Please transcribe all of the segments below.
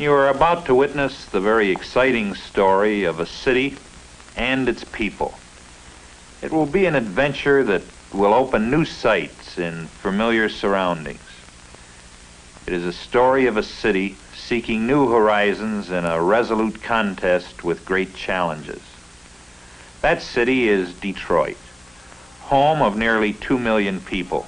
You are about to witness the very exciting story of a city and its people. It will be an adventure that will open new sights in familiar surroundings. It is a story of a city seeking new horizons in a resolute contest with great challenges. That city is Detroit, home of nearly 2 million people.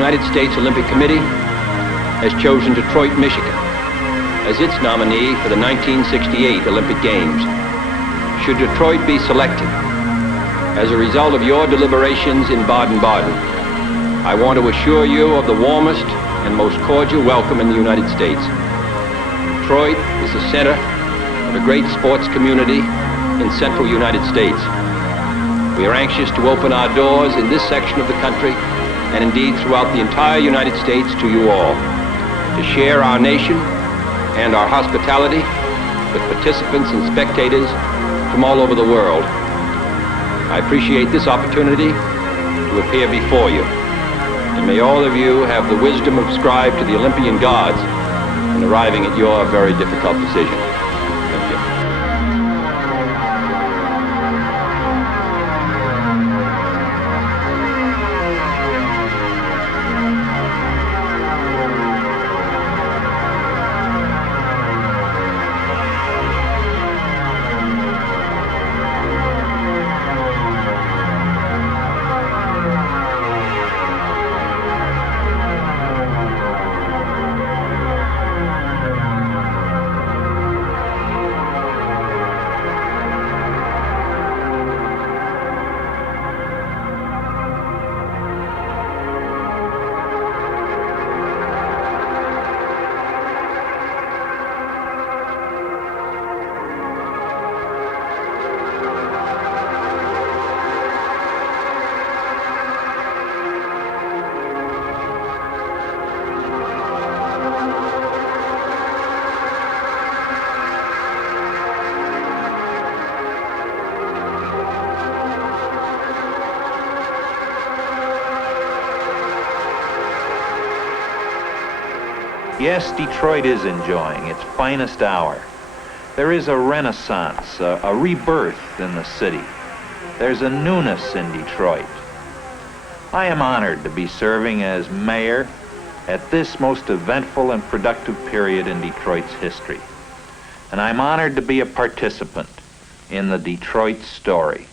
United States Olympic Committee has chosen Detroit, Michigan as its nominee for the 1968 Olympic Games. Should Detroit be selected as a result of your deliberations in Baden-Baden, I want to assure you of the warmest and most cordial welcome in the United States. Detroit is the center of a great sports community in central United States. We are anxious to open our doors in this section of the country and indeed throughout the entire United States to you all, to share our nation and our hospitality with participants and spectators from all over the world. I appreciate this opportunity to appear before you, and may all of you have the wisdom ascribed to the Olympian gods in arriving at your very difficult decision. Thank you. Yes, Detroit is enjoying its finest hour. There is a renaissance, a rebirth in the city. There's a newness in Detroit. I am honored to be serving as mayor at this most eventful and productive period in Detroit's history. And I'm honored to be a participant in the Detroit story.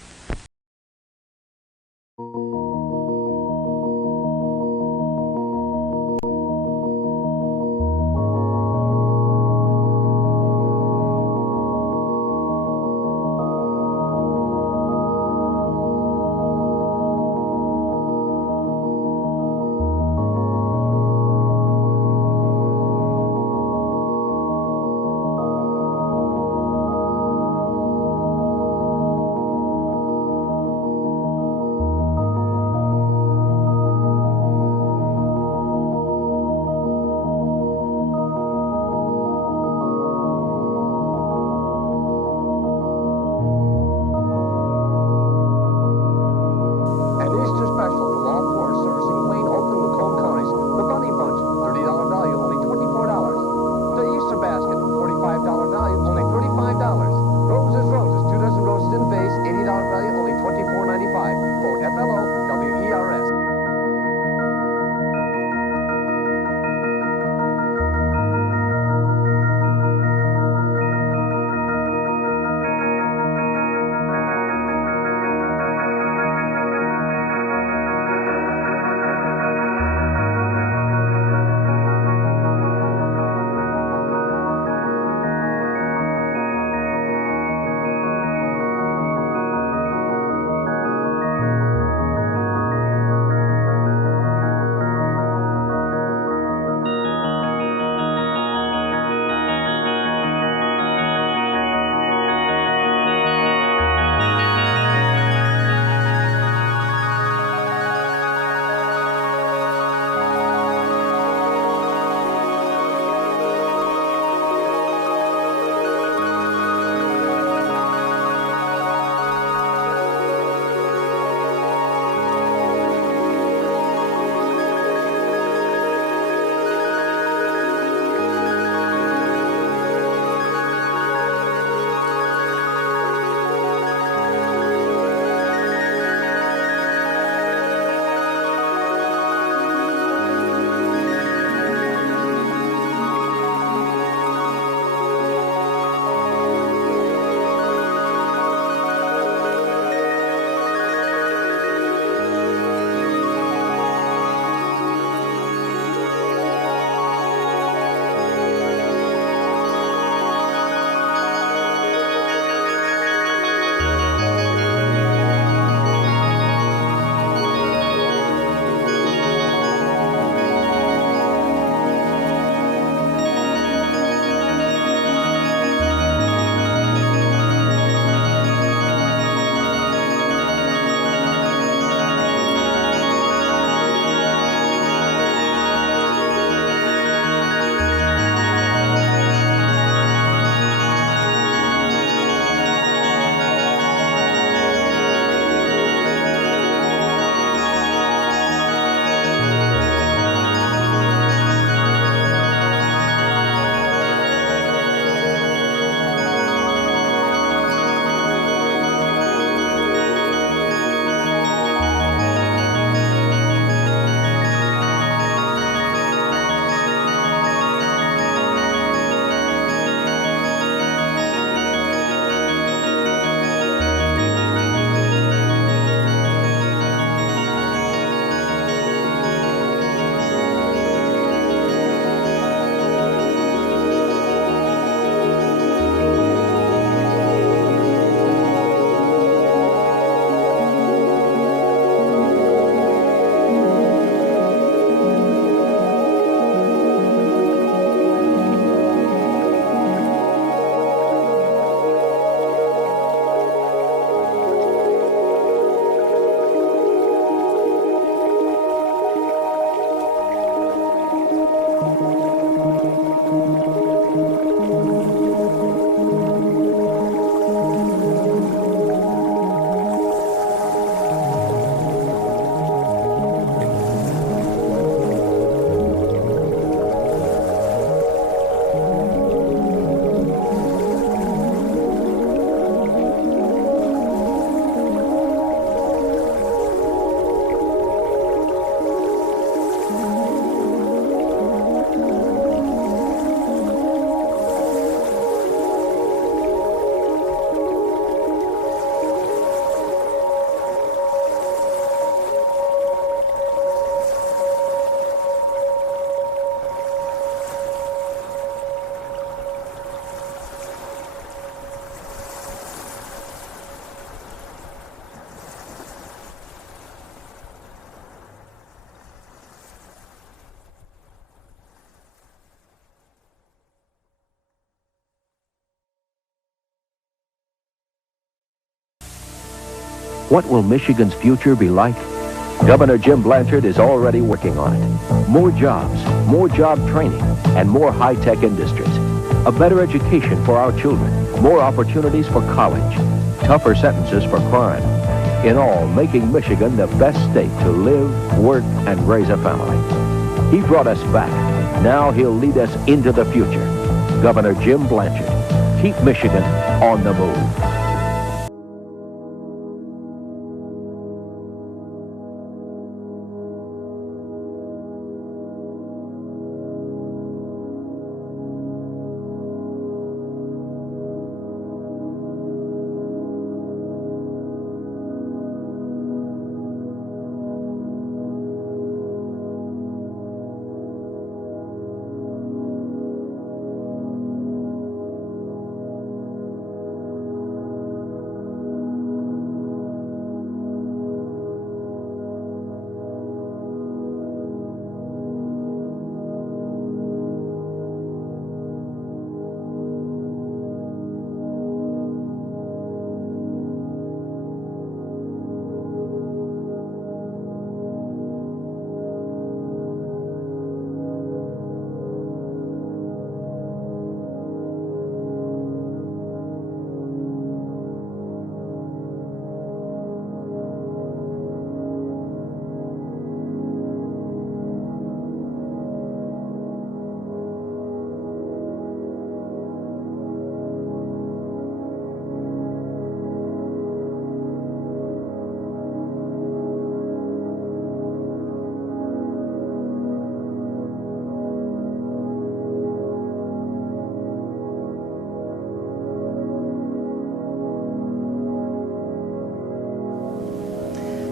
What will Michigan's future be like? Governor Jim Blanchard is already working on it. More jobs, more job training, and more high-tech industries. A better education for our children, more opportunities for college, tougher sentences for crime. In all, making Michigan the best state to live, work, and raise a family. He brought us back. Now he'll lead us into the future. Governor Jim Blanchard. Keep Michigan on the move.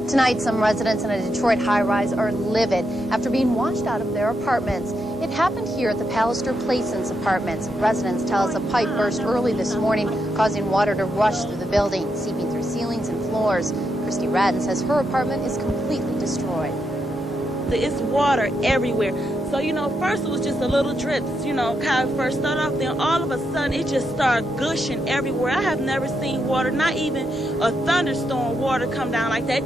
Tonight, some residents in a Detroit high-rise are livid after being washed out of their apartments. It happened here at the Pallister Plaisance apartments. Residents tell us a pipe burst early this morning, causing water to rush through the building, seeping through ceilings and floors. Christy Radden says her apartment is completely destroyed. It's water everywhere. So, first it was just a little drips, how it first started off. Then all of a sudden, it just started gushing everywhere. I have never seen water, not even a thunderstorm water come down like that.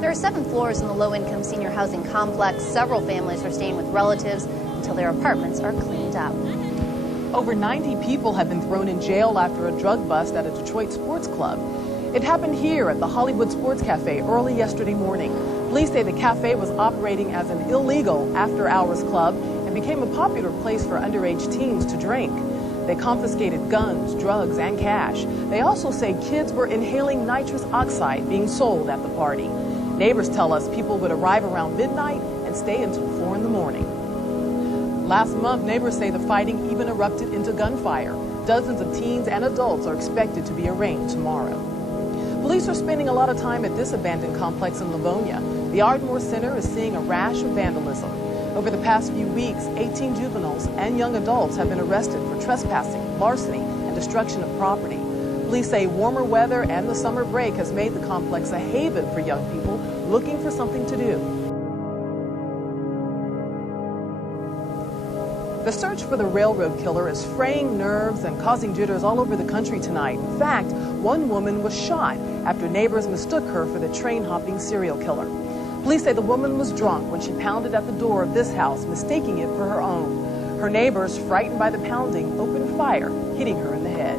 There are 7 floors in the low-income senior housing complex. Several families are staying with relatives until their apartments are cleaned up. Over 90 people have been thrown in jail after a drug bust at a Detroit sports club. It happened here at the Hollywood Sports Cafe early yesterday morning. Police say the cafe was operating as an illegal after-hours club and became a popular place for underage teens to drink. They confiscated guns, drugs, and cash. They also say kids were inhaling nitrous oxide being sold at the party. Neighbors tell us people would arrive around midnight and stay until 4 in the morning. Last month, neighbors say the fighting even erupted into gunfire. Dozens of teens and adults are expected to be arraigned tomorrow. Police are spending a lot of time at this abandoned complex in Livonia. The Ardmore Center is seeing a rash of vandalism. Over the past few weeks, 18 juveniles and young adults have been arrested for trespassing, larceny, and destruction of property. Police say warmer weather and the summer break has made the complex a haven for young people looking for something to do. The search for the railroad killer is fraying nerves and causing jitters all over the country tonight. In fact, one woman was shot after neighbors mistook her for the train-hopping serial killer. Police say the woman was drunk when she pounded at the door of this house, mistaking it for her own. Her neighbors, frightened by the pounding, opened fire, hitting her in the head.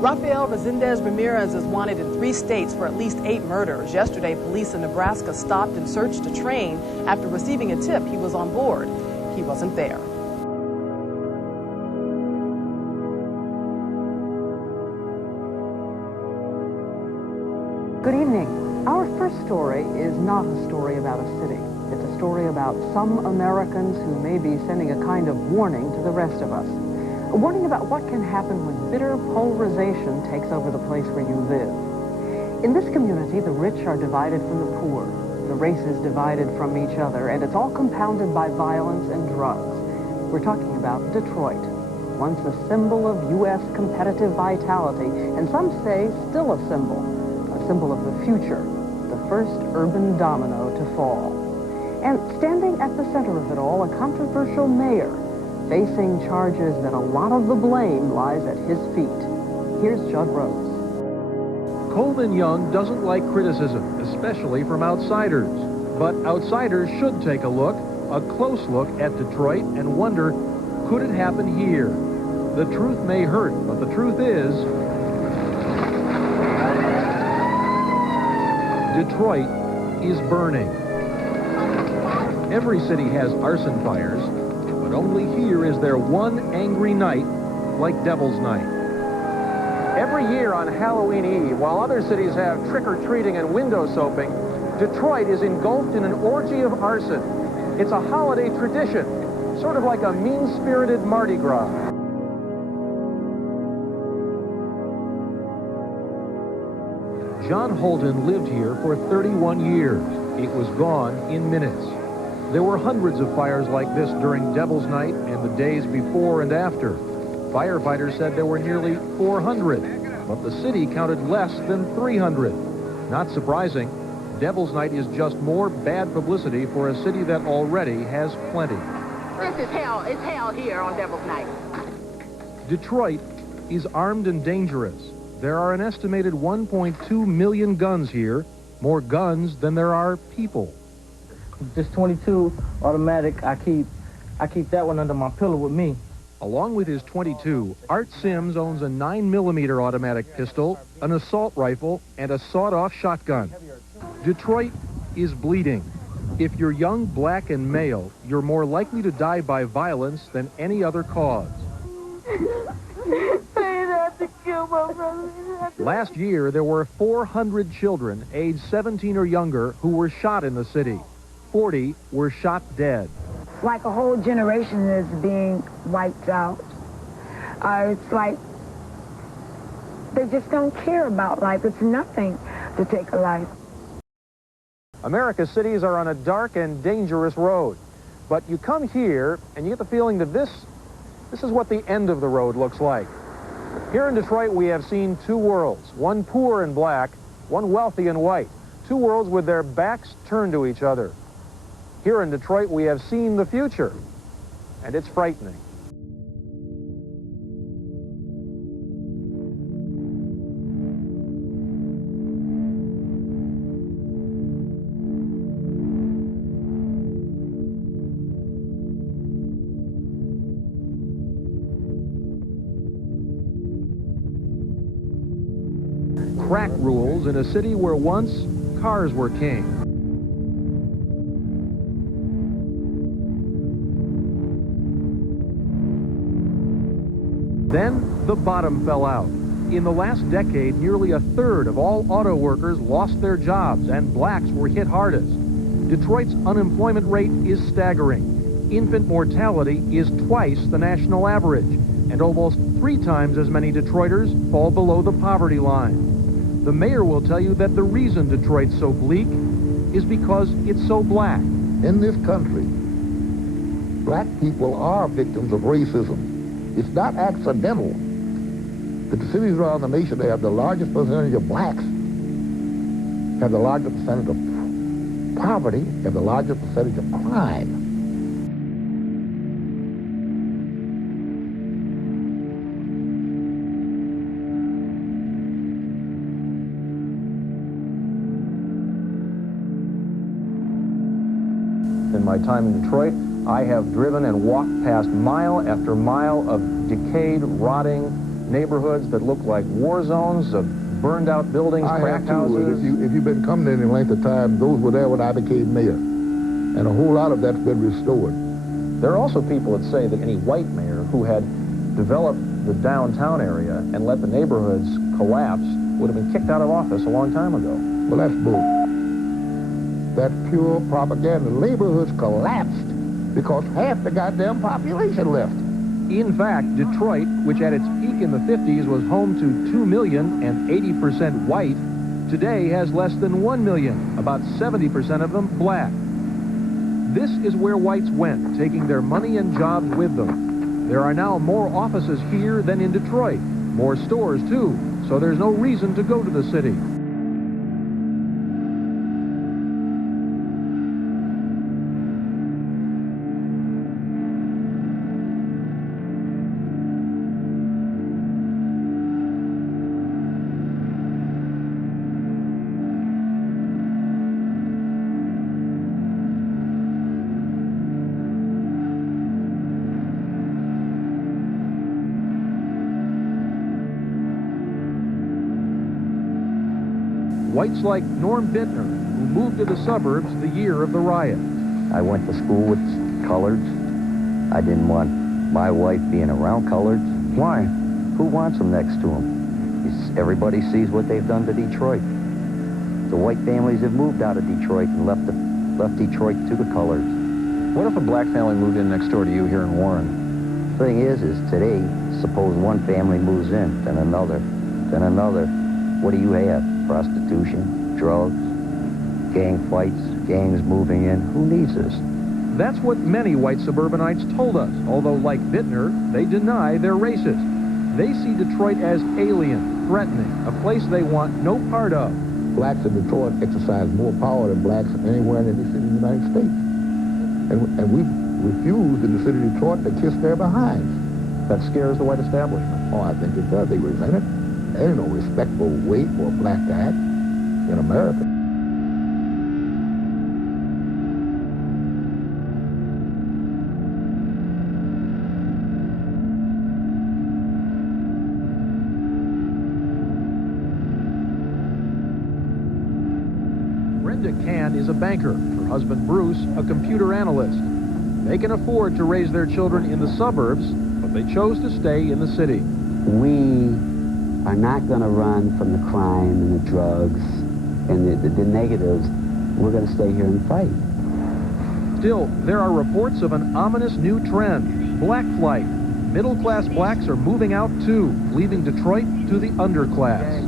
Rafael Resendez Ramirez is wanted in 3 states for at least 8 murders. Yesterday, police in Nebraska stopped and searched a train after receiving a tip he was on board. He wasn't there. Good evening. Our first story is not a story about a city. It's a story about some Americans who may be sending a kind of warning to the rest of us. A warning about what can happen when bitter polarization takes over the place where you live. In this community, the rich are divided from the poor. The race is divided from each other, and it's all compounded by violence and drugs. We're talking about Detroit, once a symbol of U.S. competitive vitality, and some say still a symbol of the future, the first urban domino to fall. And standing at the center of it all, a controversial mayor, facing charges that a lot of the blame lies at his feet. Here's Judd Rose. Coleman Young doesn't like criticism, especially from outsiders. But outsiders should take a close look at Detroit and wonder, could it happen here? The truth may hurt, but the truth is, Detroit is burning. Every city has arson fires, but only here is there one angry night like Devil's Night. Every year on Halloween Eve, while other cities have trick-or-treating and window soaping, Detroit is engulfed in an orgy of arson. It's a holiday tradition, sort of like a mean-spirited Mardi Gras. John Holton lived here for 31 years. It was gone in minutes. There were hundreds of fires like this during Devil's Night and the days before and after. Firefighters said there were nearly 400, but the city counted less than 300. Not surprising, Devil's Night is just more bad publicity for a city that already has plenty. This is hell. It's hell here on Devil's Night. Detroit is armed and dangerous. There are an estimated 1.2 million guns here, more guns than there are people. This 22 automatic, I keep that one under my pillow with me. Along with his 22, Art Sims owns a 9mm automatic pistol, an assault rifle, and a sawed-off shotgun. Detroit is bleeding. If you're young, black, and male, you're more likely to die by violence than any other cause. Last year, there were 400 children aged 17 or younger who were shot in the city. 40 were shot dead. Like a whole generation is being wiped out. It's like they just don't care about life. It's nothing to take a life. America's cities are on a dark and dangerous road. But you come here and you get the feeling that this is what the end of the road looks like. Here in Detroit, we have seen two worlds, one poor and black, one wealthy and white. Two worlds with their backs turned to each other. Here in Detroit, we have seen the future, and it's frightening. Crack rules in a city where once cars were king. Then the bottom fell out. In the last decade, nearly a third of all auto workers lost their jobs, and blacks were hit hardest. Detroit's unemployment rate is staggering. Infant mortality is twice the national average, and almost 3 times as many Detroiters fall below the poverty line. The mayor will tell you that the reason Detroit's so bleak is because it's so black. In this country, black people are victims of racism. It's not accidental that the cities around the nation that have the largest percentage of blacks have the largest percentage of poverty, have the largest percentage of crime. In my time in Detroit, I have driven and walked past mile after mile of decayed, rotting neighborhoods that look like war zones, of burned out buildings, crack houses. If you've been coming any length of time, those were there when I became mayor. And a whole lot of that's been restored. There are also people that say that any white mayor who had developed the downtown area and let the neighborhoods collapse would have been kicked out of office a long time ago. Well, that's bull. That's pure propaganda. Neighborhoods collapsed because half the goddamn population left. In fact, Detroit, which at its peak in the 50s was home to 2 million and 80% white, today has less than 1 million, about 70% of them black. This is where whites went, taking their money and jobs with them. There are now more offices here than in Detroit, more stores too, so there's no reason to go to the city. Whites like Norm Bittner, who moved to the suburbs the year of the riot. I went to school with coloreds. I didn't want my wife being around coloreds. Why? Who wants them next to them? Everybody sees what they've done to Detroit. The white families have moved out of Detroit and left Detroit to the coloreds. What if a black family moved in next door to you here in Warren? The thing is today, suppose one family moves in, then another, then another. What do you have? Prostitution, drugs, gang fights, gangs moving in. Who needs this? That's what many white suburbanites told us, although like Bittner, they deny they're racist. They see Detroit as alien, threatening, a place they want no part of. Blacks in Detroit exercise more power than blacks anywhere in any city in the United States. And we refuse in the city of Detroit to kiss their behinds. That scares the white establishment. Oh, I think it does. They resent it. There ain't no respect for weight or black to act in America. Brenda Cant is a banker. Her husband Bruce, a computer analyst. They can afford to raise their children in the suburbs, but they chose to stay in the city. We are not going to run from the crime and the drugs and the negatives. We're going to stay here and fight. Still, there are reports of an ominous new trend, black flight. Middle-class blacks are moving out too, leaving Detroit to the underclass.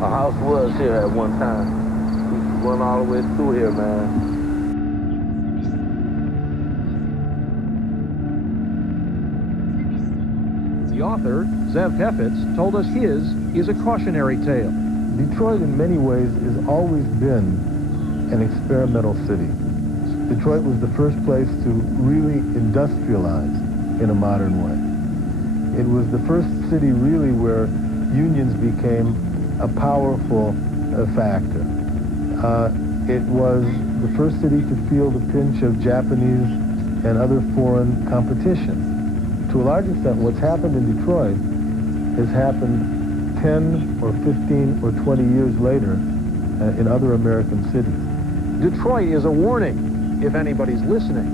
Our house was here at one time. We went all the way through here, man. The author, Zev Hefetz, told us his is a cautionary tale. Detroit in many ways has always been an experimental city. Detroit was the first place to really industrialize in a modern way. It was the first city really where unions became a powerful factor. It was the first city to feel the pinch of Japanese and other foreign competition. To a large extent, what's happened in Detroit has happened 10 or 15 or 20 years later in other American cities. Detroit is a warning, if anybody's listening.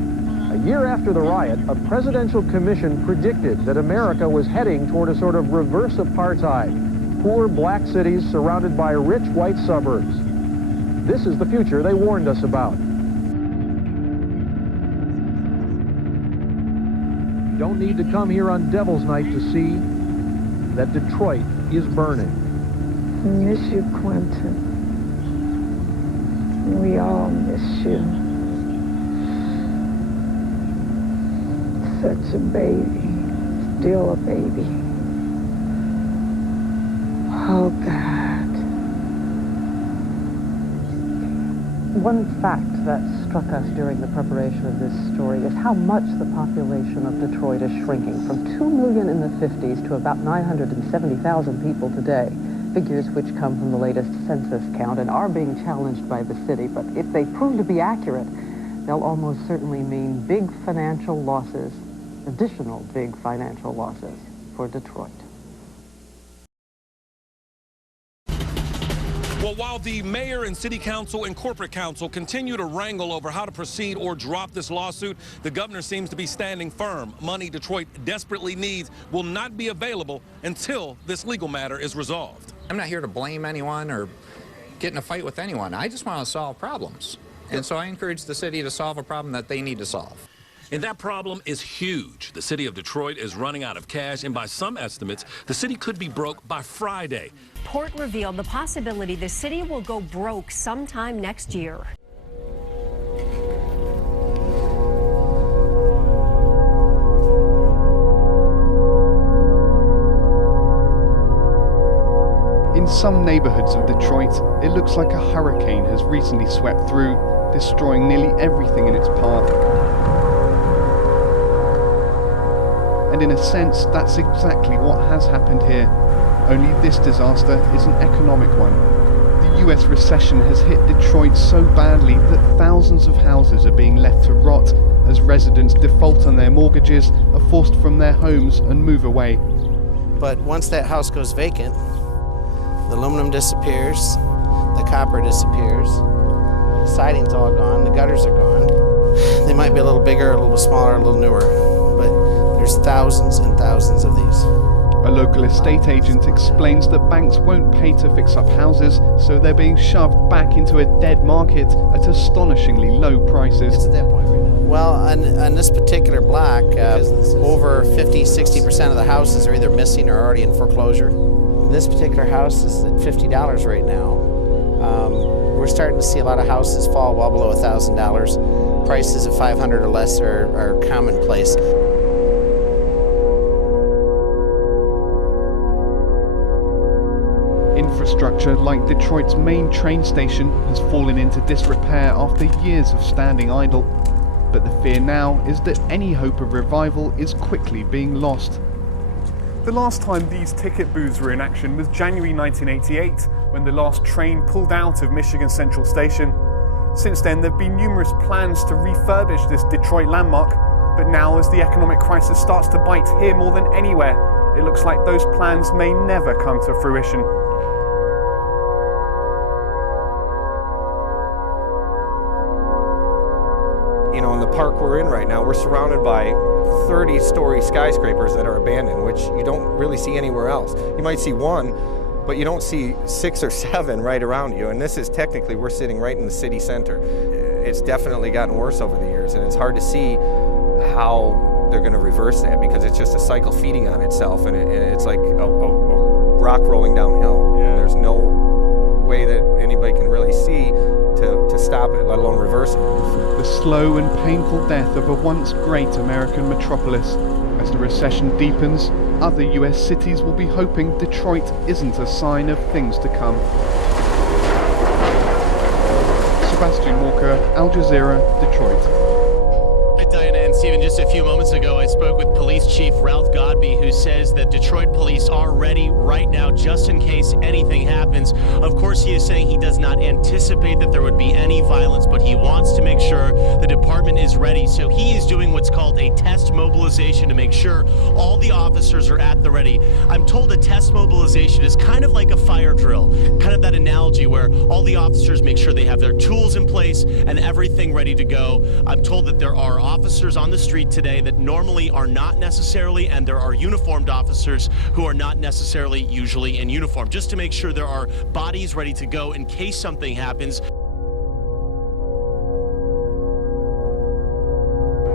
A year after the riot, a presidential commission predicted that America was heading toward a sort of reverse apartheid. Poor black cities surrounded by rich white suburbs. This is the future they warned us about. You don't need to come here on Devil's Night to see that Detroit is burning. Miss you, Quentin. We all miss you. Such a baby. Still a baby. Oh, God. One fact that struck us during the preparation of this story is how much the population of Detroit is shrinking, from 2 million in the 50s to about 970,000 people today, figures which come from the latest census count and are being challenged by the city. But if they prove to be accurate, they'll almost certainly mean big financial losses, additional big financial losses for Detroit. Well, while the mayor and city council and corporate council continue to wrangle over how to proceed or drop this lawsuit, the governor seems to be standing firm. Money Detroit desperately needs will not be available until this legal matter is resolved. I'm not here to blame anyone or get in a fight with anyone. I just want to solve problems. And so I encourage the city to solve a problem that they need to solve. And that problem is huge. The city of Detroit is running out of cash, and by some estimates, the city could be broke by Friday. Port revealed the possibility the city will go broke sometime next year. In some neighborhoods of Detroit, it looks like a hurricane has recently swept through, destroying nearly everything in its path. And in a sense, that's exactly what has happened here. Only this disaster is an economic one. The US recession has hit Detroit so badly that thousands of houses are being left to rot as residents default on their mortgages, are forced from their homes and move away. But once that house goes vacant, the aluminum disappears, The copper disappears. The siding's all gone. The gutters are gone. They might be a little bigger, a little smaller, a little newer, but there's thousands and thousands of these. A local estate agent explains that banks won't pay to fix up houses, so they're being shoved back into a dead market at astonishingly low prices. It's at that point right now. Well, on this particular block, over 50–60% of the houses are either missing or already in foreclosure. This particular house is at $50 right now. We're starting to see a lot of houses fall well below $1,000. Prices of $500 or less are commonplace. Infrastructure like Detroit's main train station has fallen into disrepair after years of standing idle. But the fear now is that any hope of revival is quickly being lost. The last time these ticket booths were in action was January 1988, when the last train pulled out of Michigan Central Station. Since then, there have been numerous plans to refurbish this Detroit landmark, but now as the economic crisis starts to bite here more than anywhere, it looks like those plans may never come to fruition. You know, in the park we're in right now, we're surrounded by 30-story skyscrapers that are abandoned, which you don't really see anywhere else. You might see one, but you don't see 6 or 7 right around you. And this is technically, we're sitting right in the city center. It's definitely gotten worse over the years, and it's hard to see how they're going to reverse that, because it's just a cycle feeding on itself, and it's like a rock rolling downhill. Yeah. There's no way that anybody can really see to stop it, let alone reverse it. The slow and painful death of a once great American metropolis. As the recession deepens, other US cities will be hoping Detroit isn't a sign of things to come. Sebastian Walker, Al Jazeera, Detroit. Diana and Stephen, just a few moments ago, I spoke with Police Chief Ralph Godby, who says that Detroit police are ready right now just in case anything happens. Of course, he is saying he does not anticipate that there would be any violence, but he wants to make sure the department is ready. So he is doing what's called a test mobilization to make sure all the officers are at the ready. I'm told a test mobilization is kind of like a fire drill, kind of that analogy where all the officers make sure they have their tools in place and everything ready to go. I'm told that there are officers on the street today that normally are not necessarily, and there are uniformed officers who are not necessarily usually in uniform, just to make sure there are bodies ready to go in case something happens.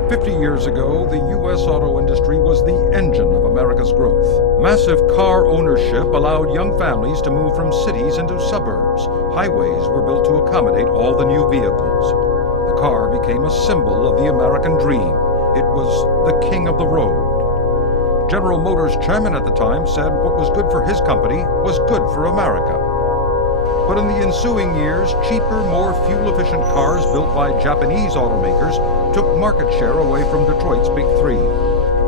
50 years ago, the U.S. auto industry was the engine of America's growth. Massive car ownership allowed young families to move from cities into suburbs. Highways were built to accommodate all the new vehicles. The car became a symbol of the American dream. It was the king of the road. General Motors chairman at the time said what was good for his company was good for America. But in the ensuing years, cheaper, more fuel-efficient cars built by Japanese automakers took market share away from Detroit's Big Three.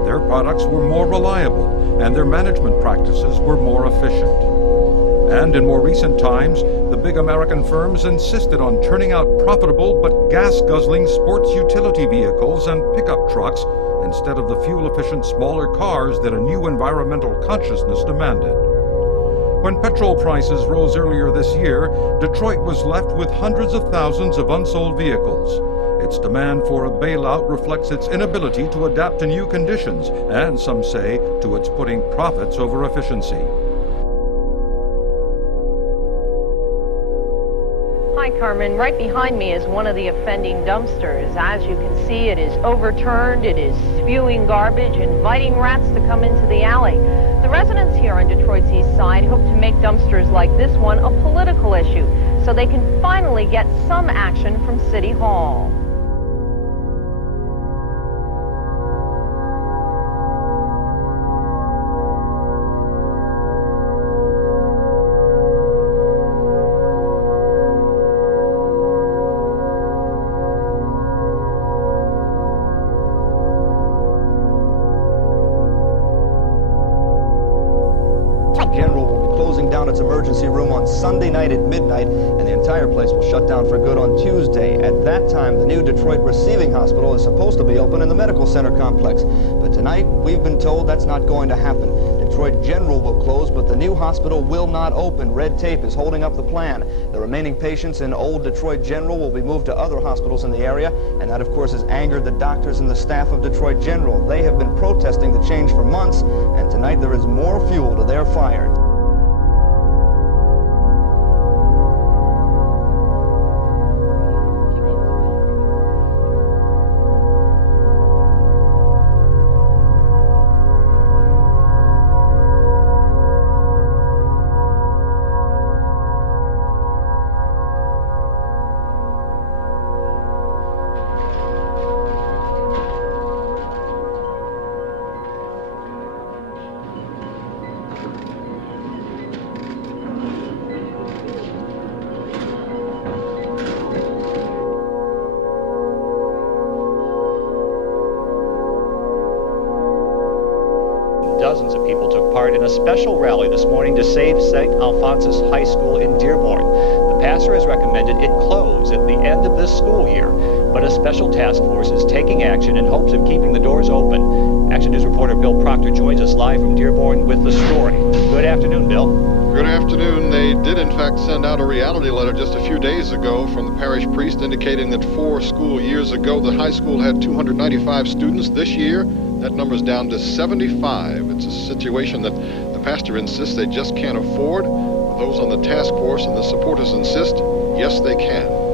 Their products were more reliable, and their management practices were more efficient. And in more recent times, the big American firms insisted on turning out profitable but gas-guzzling sports utility vehicles and pickup trucks instead of the fuel-efficient smaller cars that a new environmental consciousness demanded. When petrol prices rose earlier this year, Detroit was left with hundreds of thousands of unsold vehicles. Its demand for a bailout reflects its inability to adapt to new conditions, and some say to its putting profits over efficiency. Hi, Carmen. Right behind me is one of the offending dumpsters. As you can see, it is overturned, it is spewing garbage, inviting rats to come into the alley. The residents here on Detroit's East Side hope to make dumpsters like this one a political issue, so they can finally get some action from City Hall. down its emergency room on Sunday night at midnight, and the entire place will shut down for good on Tuesday. At that time, the new Detroit Receiving Hospital is supposed to be open in the medical center complex. But tonight, we've been told that's not going to happen. Detroit General will close, but the new hospital will not open. Red tape is holding up the plan. The remaining patients in Old Detroit General will be moved to other hospitals in the area, and that, of course, has angered the doctors and the staff of Detroit General. They have been protesting the change for months, and tonight there is more fuel to their fire. Dozens of people took part in a special rally this morning to save St. Alphonsus High School in Dearborn. The pastor has recommended it close at the end of this school year, but a special task force is taking action in hopes of keeping the doors open. Action News reporter Bill Proctor joins us live from Dearborn with the story. Good afternoon, Bill. Good afternoon. They did, in fact, send out a reality letter just a few days ago from the parish priest indicating that 4 school years ago the high school had 295 students. This year, that number's down to 75. It's a situation that the pastor insists they just can't afford. Those on the task force and the supporters insist, yes, they can.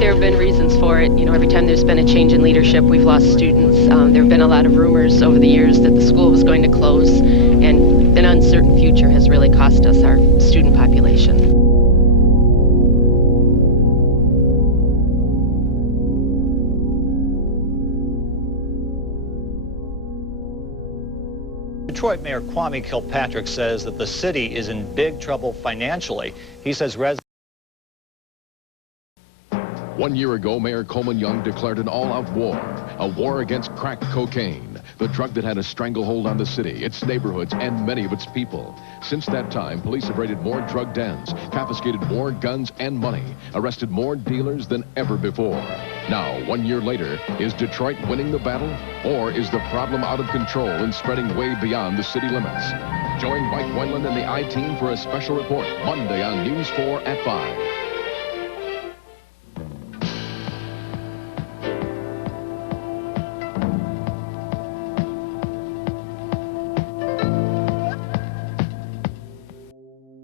There have been reasons for it. You know, every time there's been a change in leadership, we've lost students. There have been a lot of rumors over the years that the school was going to close, and an uncertain future has really cost us our student population. Detroit Mayor Kwame Kilpatrick says that the city is in big trouble financially. He says residents 1 year ago, Mayor Coleman Young declared an all-out war, a war against crack cocaine, the drug that had a stranglehold on the city, its neighborhoods, and many of its people. Since that time, police have raided more drug dens, confiscated more guns and money, arrested more dealers than ever before. Now, 1 year later, is Detroit winning the battle, or is the problem out of control and spreading way beyond the city limits? Join Mike Wendland and the I-Team for a special report Monday on News 4 at 5.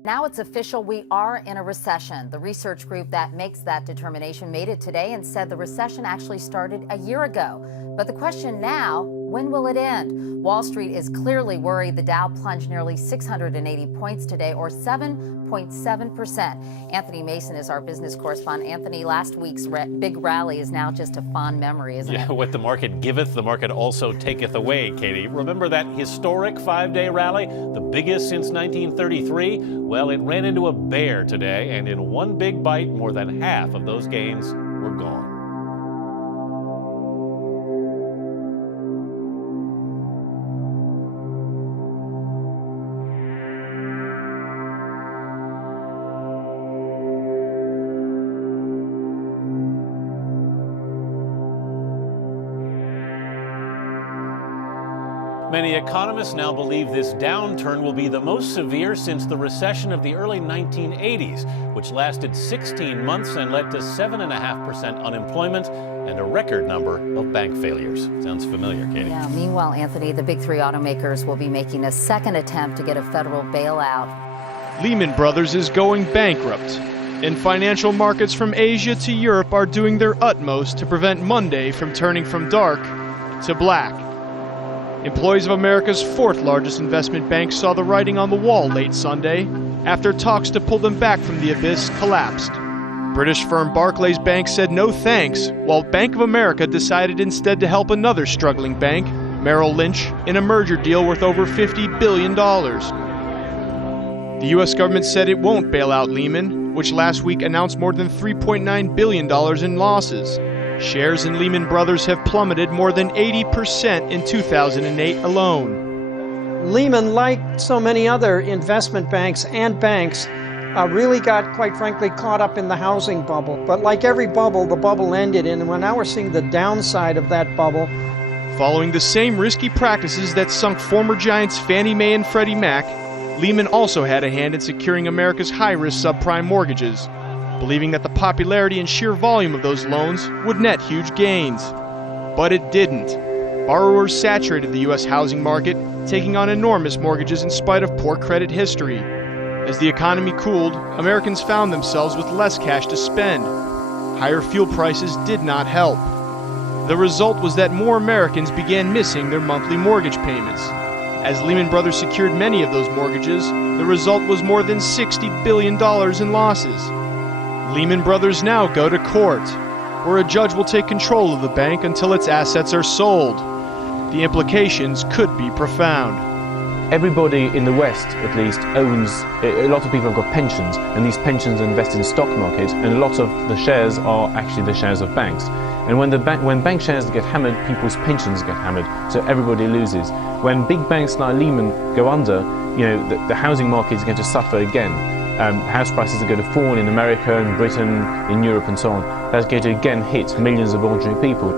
Now it's official, we are in a recession. The research group that makes that determination made it today and said the recession actually started a year ago. But the question now, when will it end? Wall Street is clearly worried. The Dow plunged nearly 680 points today, or 7.7%. Anthony Mason is our business correspondent. Anthony, last week's big rally is now just a fond memory, isn't it? Yeah, what the market giveth, the market also taketh away, Katie. Remember that historic 5-day rally, the biggest since 1933? Well, it ran into a bear today, and in one big bite, more than half of those gains were gone. Many economists now believe this downturn will be the most severe since the recession of the early 1980s, which lasted 16 months and led to 7.5% unemployment and a record number of bank failures. Sounds familiar, Katie? Yeah, meanwhile, Anthony, the big three automakers will be making a second attempt to get a federal bailout. Lehman Brothers is going bankrupt, and financial markets from Asia to Europe are doing their utmost to prevent Monday from turning from dark to black. Employees of America's fourth largest investment bank saw the writing on the wall late Sunday after talks to pull them back from the abyss collapsed. British firm Barclays Bank said no thanks, while Bank of America decided instead to help another struggling bank, Merrill Lynch in a merger deal worth over $50 billion. The U.S. government said it won't bail out Lehman, which last week announced more than $3.9 billion in losses. Shares in Lehman Brothers have plummeted more than 80% in 2008 alone. Lehman, like so many other investment banks and banks, really got, quite frankly, caught up in the housing bubble. But like every bubble, the bubble ended, and now we're seeing the downside of that bubble. Following the same risky practices that sunk former giants Fannie Mae and Freddie Mac, Lehman also had a hand in securing America's high-risk subprime mortgages, believing that the popularity and sheer volume of those loans would net huge gains. But it didn't. Borrowers saturated the U.S. housing market, taking on enormous mortgages in spite of poor credit history. As the economy cooled, Americans found themselves with less cash to spend. Higher fuel prices did not help. The result was that more Americans began missing their monthly mortgage payments. As Lehman Brothers secured many of those mortgages, the result was more than $60 billion in losses. Lehman Brothers now go to court, where a judge will take control of the bank until its assets are sold. The implications could be profound. Everybody in the West, at least, owns, a lot of people have got pensions, and these pensions are invested in the stock market, and a lot of the shares are actually the shares of banks. And when bank shares get hammered, people's pensions get hammered, so everybody loses. When big banks like Lehman go under, the housing market is going to suffer again. House prices are going to fall in America and Britain, in Europe and so on. That's going to again hit millions of ordinary people.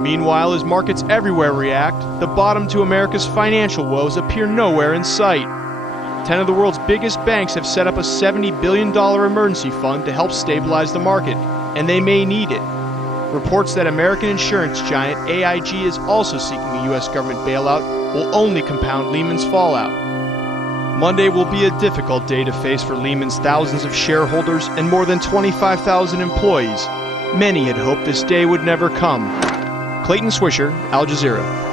Meanwhile, as markets everywhere react, the bottom to America's financial woes appear nowhere in sight. 10 of the world's biggest banks have set up a $70 billion emergency fund to help stabilize the market, and they may need it. Reports that American insurance giant AIG is also seeking a U.S. government bailout will only compound Lehman's fallout. Monday will be a difficult day to face for Lehman's thousands of shareholders and more than 25,000 employees. Many had hoped this day would never come. Clayton Swisher, Al Jazeera.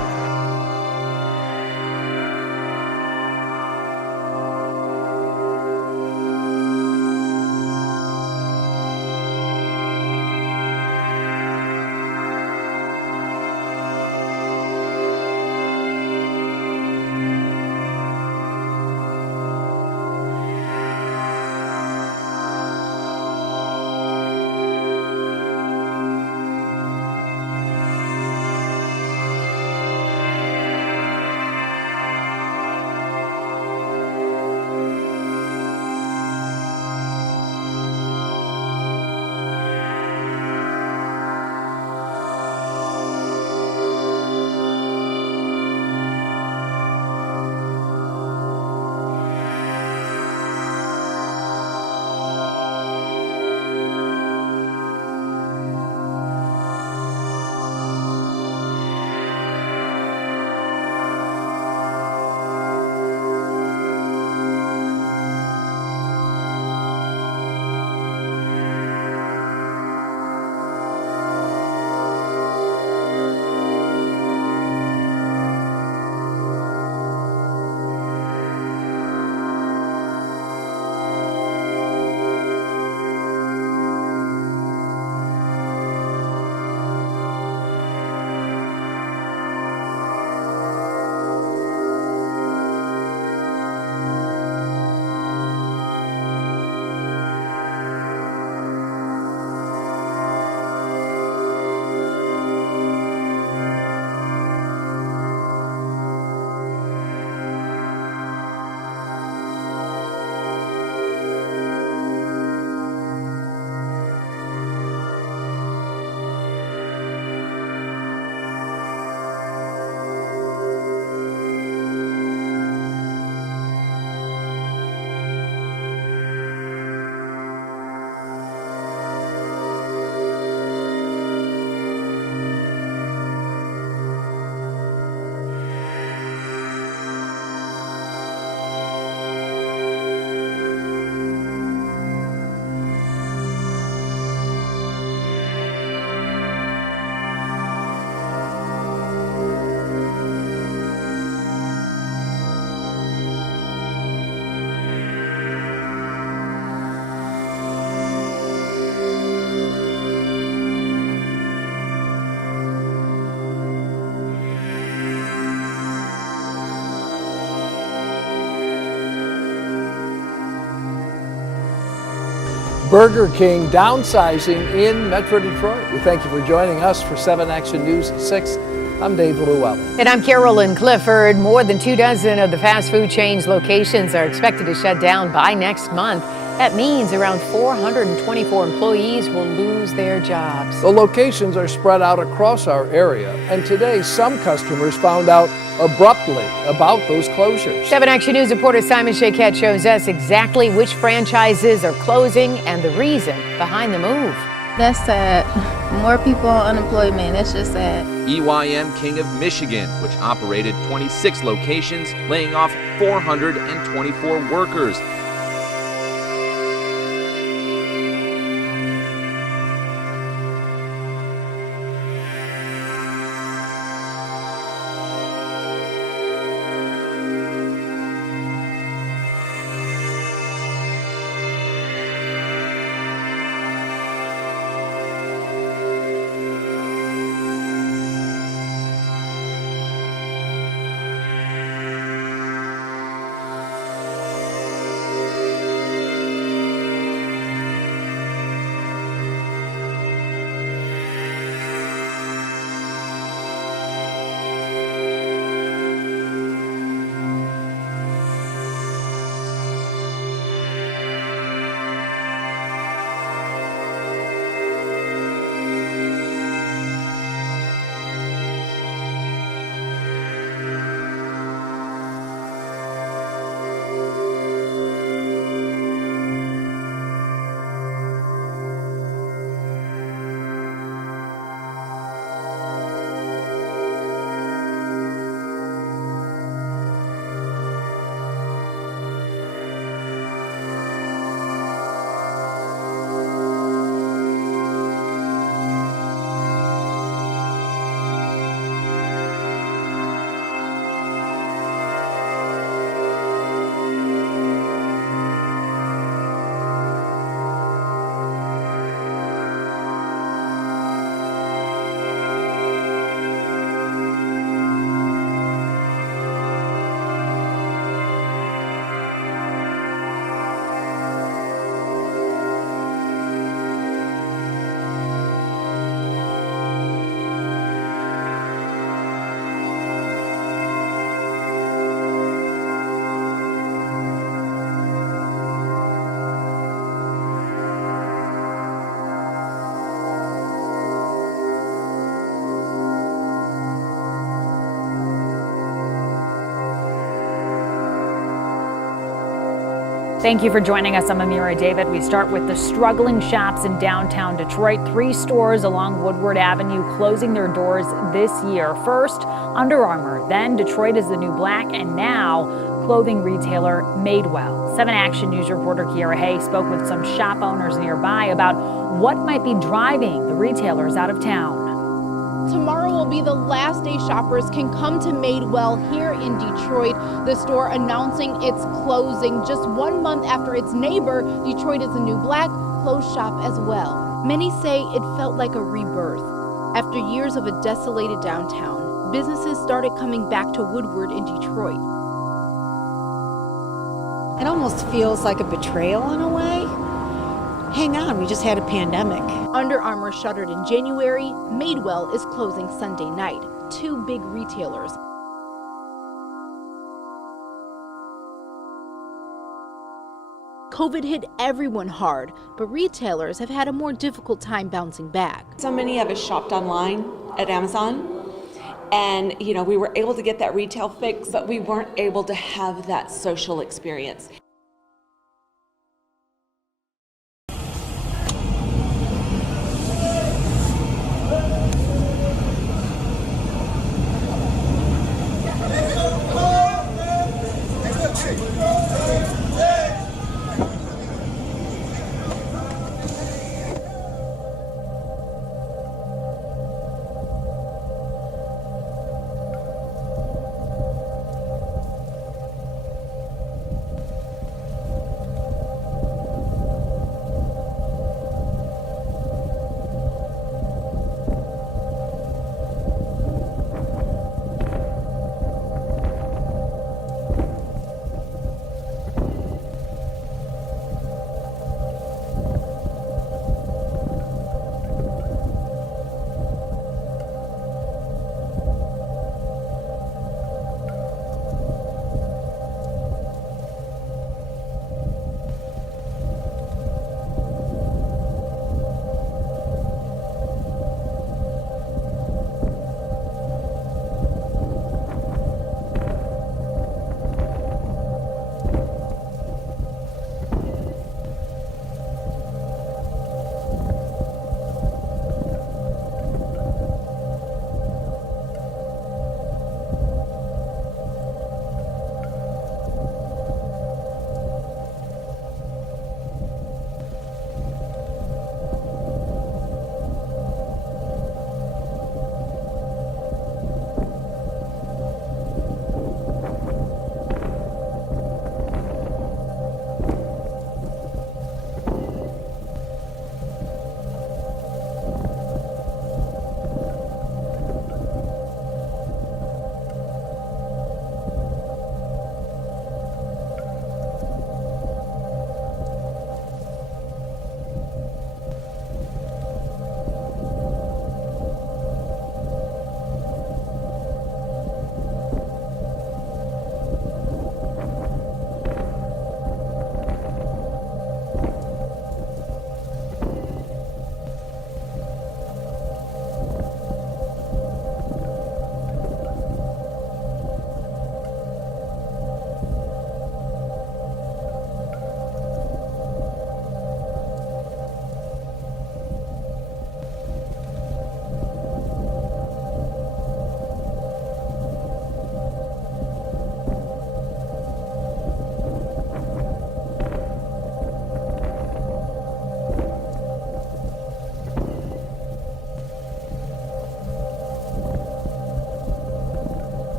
Burger King downsizing in Metro Detroit. We thank you for joining us for 7 Action News at 6. I'm Dave Llewellyn. And I'm Carolyn Clifford. More than 24 of the fast food chain's locations are expected to shut down by next month. That means around 424 employees will lose their jobs. The locations are spread out across our area, and today some customers found out abruptly about those closures. 7 Action News reporter Simon Shaykat shows us exactly which franchises are closing and the reason behind the move. That's sad. More people on unemployment. That's just sad. EYM King of Michigan, which operated 26 locations, laying off 424 workers. Thank you for joining us. I'm Amira David. We start with the struggling shops in downtown Detroit. 3 stores along Woodward Avenue closing their doors this year. First, Under Armour, then Detroit is the New Black, and now clothing retailer Madewell. 7 Action News reporter Kiara Hay spoke with some shop owners nearby about what might be driving the retailers out of town. Tomorrow will be the last day shoppers can come to Madewell here in Detroit. The store announcing its closing just 1 month after its neighbor, Detroit is the New Black, closed shop as well. Many say it felt like a rebirth. After years of a desolated downtown, businesses started coming back to Woodward in Detroit. It almost feels like a betrayal in a way. Hang on, we just had a pandemic. Under Armour shuttered in January. Madewell is closing Sunday night. 2 big retailers. COVID hit everyone hard, but retailers have had a more difficult time bouncing back. So many of us shopped online at Amazon, and we were able to get that retail fix, but we weren't able to have that social experience.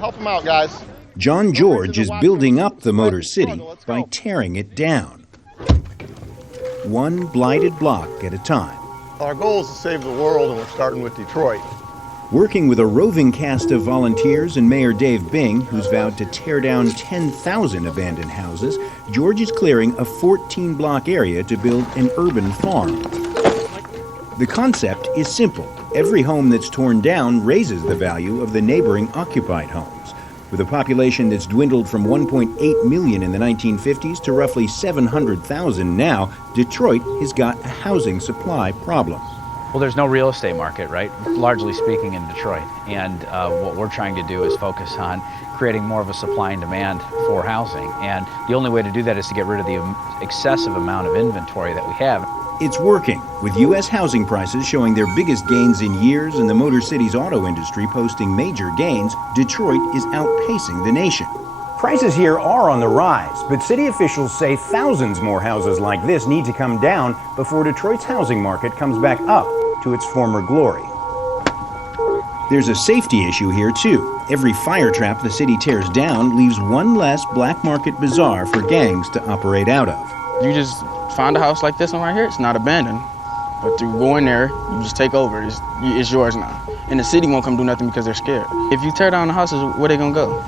Help them out, guys. John George is building up the Motor City by tearing it down, one blighted block at a time. Our goal is to save the world, and we're starting with Detroit. Working with a roving cast of volunteers and Mayor Dave Bing, who's vowed to tear down 10,000 abandoned houses, George is clearing a 14-block area to build an urban farm. The concept is simple. Every home that's torn down raises the value of the neighboring occupied homes. With a population that's dwindled from 1.8 million in the 1950s to roughly 700,000 now, Detroit has got a housing supply problem. Well, there's no real estate market, right? Largely speaking in Detroit. And what we're trying to do is focus on creating more of a supply and demand for housing. And the only way to do that is to get rid of the excessive amount of inventory that we have. It's working, with U.S. housing prices showing their biggest gains in years and the Motor City's auto industry posting major gains. Detroit is outpacing the nation. Prices here are on the rise, but city officials say thousands more houses like this need to come down before Detroit's housing market comes back up to its former glory. There's a safety issue here, too. Every fire trap the city tears down leaves one less black market bazaar for gangs to operate out of. You just find a house like this one right here, it's not abandoned. But you go in there, you just take over, it's yours now. And the city won't come do nothing because they're scared. If you tear down the houses, where they gonna go?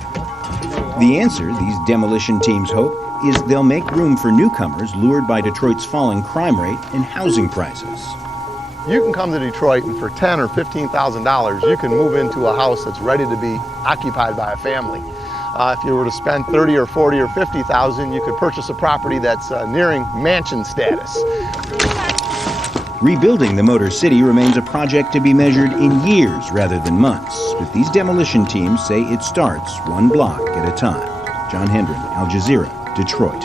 The answer, these demolition teams hope, is they'll make room for newcomers lured by Detroit's falling crime rate and housing prices. You can come to Detroit, and for $10,000 or $15,000, you can move into a house that's ready to be occupied by a family. If you were to spend $30,000 or $40,000 or $50,000, you could purchase a property that's nearing mansion status. Rebuilding the Motor City remains a project to be measured in years rather than months, but these demolition teams say it starts one block at a time. John Hendren, Al Jazeera, Detroit.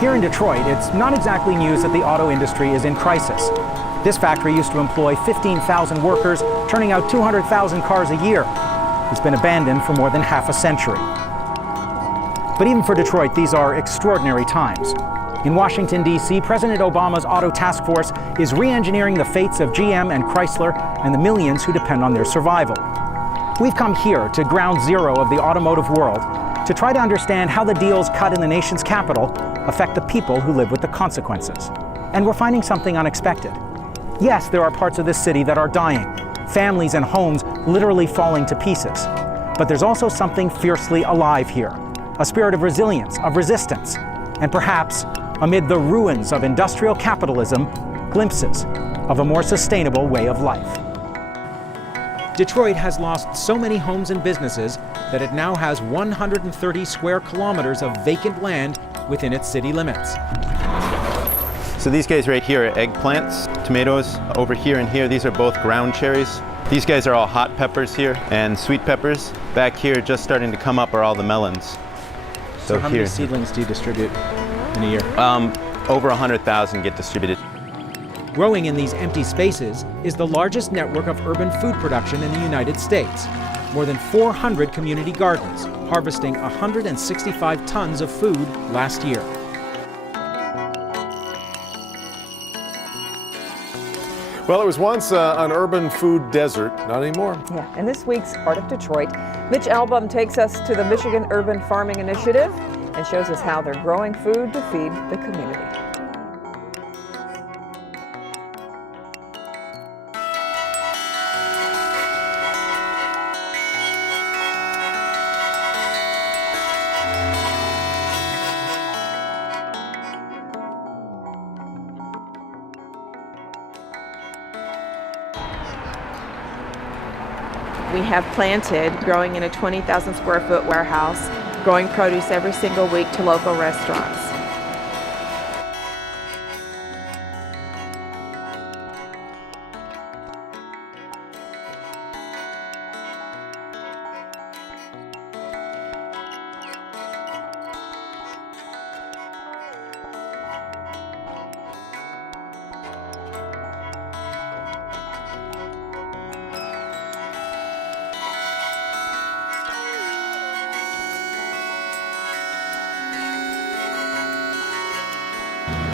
Here in Detroit, it's not exactly news that the auto industry is in crisis. This factory used to employ 15,000 workers, turning out 200,000 cars a year. It's been abandoned for more than half a century. But even for Detroit, these are extraordinary times. In Washington, D.C., President Obama's Auto Task Force is re-engineering the fates of GM and Chrysler and the millions who depend on their survival. We've come here to ground zero of the automotive world to try to understand how the deals cut in the nation's capital affect the people who live with the consequences. And we're finding something unexpected. Yes, there are parts of this city that are dying, families and homes literally falling to pieces. But there's also something fiercely alive here, a spirit of resilience, of resistance, and perhaps, amid the ruins of industrial capitalism, glimpses of a more sustainable way of life. Detroit has lost so many homes and businesses that it now has 130 square kilometers of vacant land within its city limits. So these guys right here are eggplants, tomatoes. Over here and here, these are both ground cherries. These guys are all hot peppers here and sweet peppers. Back here, just starting to come up, are all the melons. So how many seedlings do you distribute in a year? Over 100,000 get distributed. Growing in these empty spaces is the largest network of urban food production in the United States. More than 400 community gardens, harvesting 165 tons of food last year. Well, it was once an urban food desert, not anymore. Yeah, in this week's Heart of Detroit, Mitch Album takes us to the Michigan Urban Farming Initiative and shows us how they're growing food to feed the community. We have planted, growing in a 20,000 square foot warehouse, growing produce every single week to local restaurants.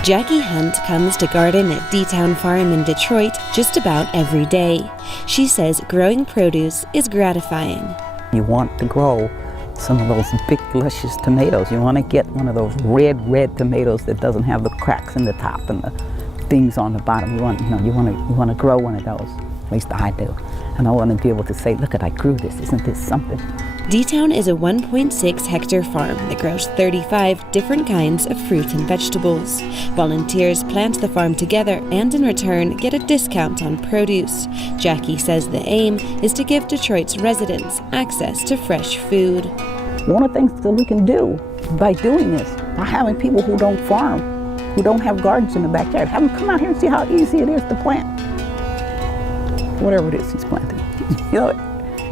Jackie Hunt comes to garden at D-Town Farm in Detroit just about every day. She says growing produce is gratifying. You want to grow some of those big, luscious tomatoes. You want to get one of those red tomatoes that doesn't have the cracks in the top and the things on the bottom. You want to grow one of those. At least I do. And I want to be able to say, look, I grew this. Isn't this something? D-Town is a 1.6 hectare farm that grows 35 different kinds of fruit and vegetables. Volunteers plant the farm together and in return get a discount on produce. Jackie says the aim is to give Detroit's residents access to fresh food. One of the things that we can do by doing this, by having people who don't farm, who don't have gardens in the backyard, have them come out here and see how easy it is to plant. Whatever it is he's planting. You know,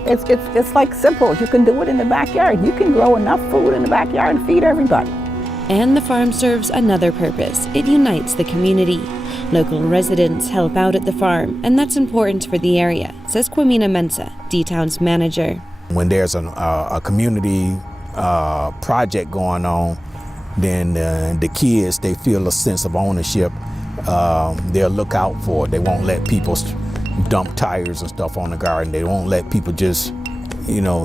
it's like simple. You can do it in the backyard. You can grow enough food in the backyard and feed everybody. And the farm serves another purpose. It unites the community. Local residents help out at the farm, and that's important for the area, says Kwamina Mensah, D-Town's manager. When there's a community project going on, then the kids, they feel a sense of ownership. They'll look out for it. They won't let people dump tires and stuff on the garden. They won't let people just,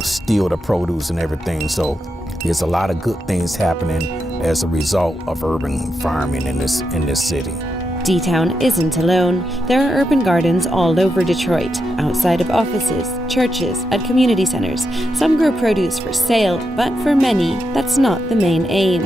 steal the produce and everything. So there's a lot of good things happening as a result of urban farming in this city. D-Town isn't alone. There are urban gardens all over Detroit, outside of offices, churches, and community centers. Some grow produce for sale, but for many, that's not the main aim.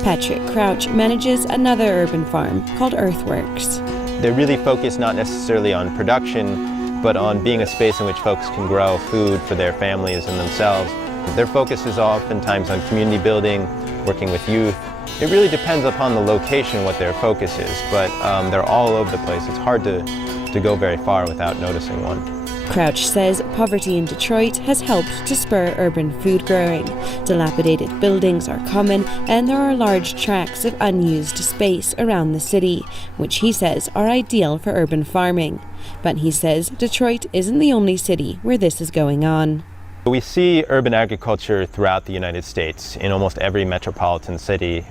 Patrick Crouch manages another urban farm called Earthworks. They're really focused not necessarily on production, but on being a space in which folks can grow food for their families and themselves. Their focus is oftentimes on community building, working with youth. It really depends upon the location what their focus is, but they're all over the place. It's hard to go very far without noticing one. Crouch says poverty in Detroit has helped to spur urban food growing. Dilapidated buildings are common, and there are large tracts of unused space around the city, which he says are ideal for urban farming. But he says Detroit isn't the only city where this is going on. We see urban agriculture throughout the United States. In almost every metropolitan city,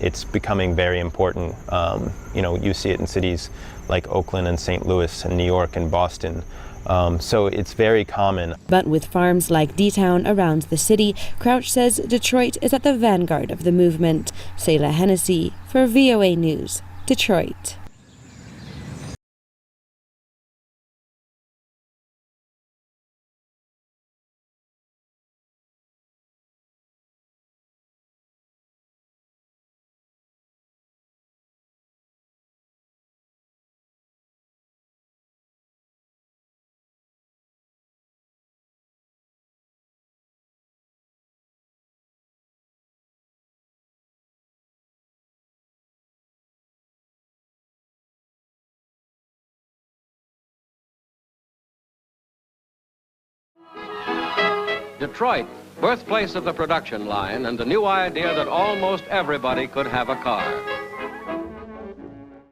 it's becoming very important. You see it in cities like Oakland and St. Louis and New York and Boston. So it's very common. But with farms like D-Town around the city, Crouch says Detroit is at the vanguard of the movement. Selah Hennessy for VOA News, Detroit. Detroit, birthplace of the production line and the new idea that almost everybody could have a car.